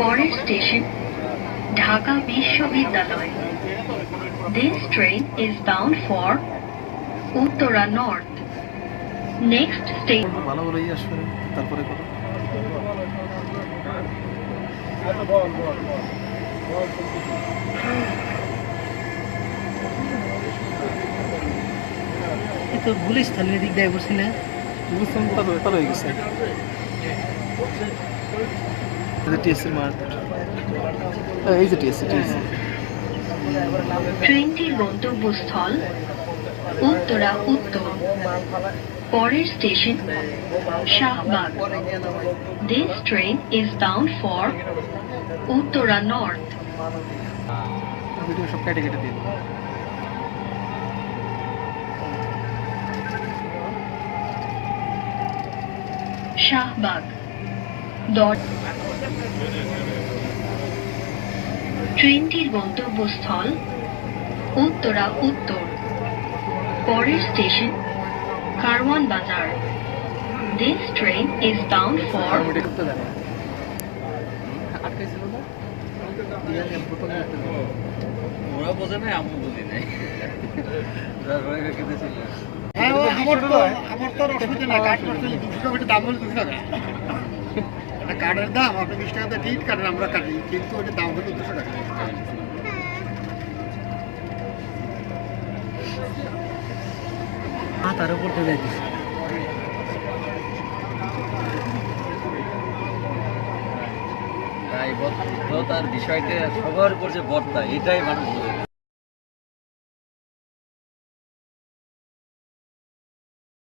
পরের স্টেশন, ঢাকা বিশ্ববিদ্যালয়। This train is bound for Uttara north next station ভালো বলেই আসবে তারপরে করো এই তো গুলিস্তানের দিক দিয়ে বসি না। বুঝতাম ভালো ভালো হয়ে গেছে। টিএসসি মার এই যে টিএসসি টিএসসি। ট্রেনটির গন্তব্যস্থল উত্তরা উত্তর পরের station Shahbag. This train is bound for Uttara north Shahbag. ট্রেনটির গন্তব্যস্থল উত্তরা উত্তর পরের স্টেশন আমি বোতল নিয়ে আসতে দেবো। ওরা বোঝে নাই হ্যাঁ আমার তো আমার অসুবিধা করতে দুশো টাকা দাম হলে দুশো টাকা দাম, আপনি বিশ টাকা টিকিট কাটেন আমরা কাটি, কিন্তু ওটার দাম হলো দুশো টাকা তার উপর চলে দিচ্ছে তাই বিষয়টা সবার উপর যে বদ্ধতা এটাই মানুষ।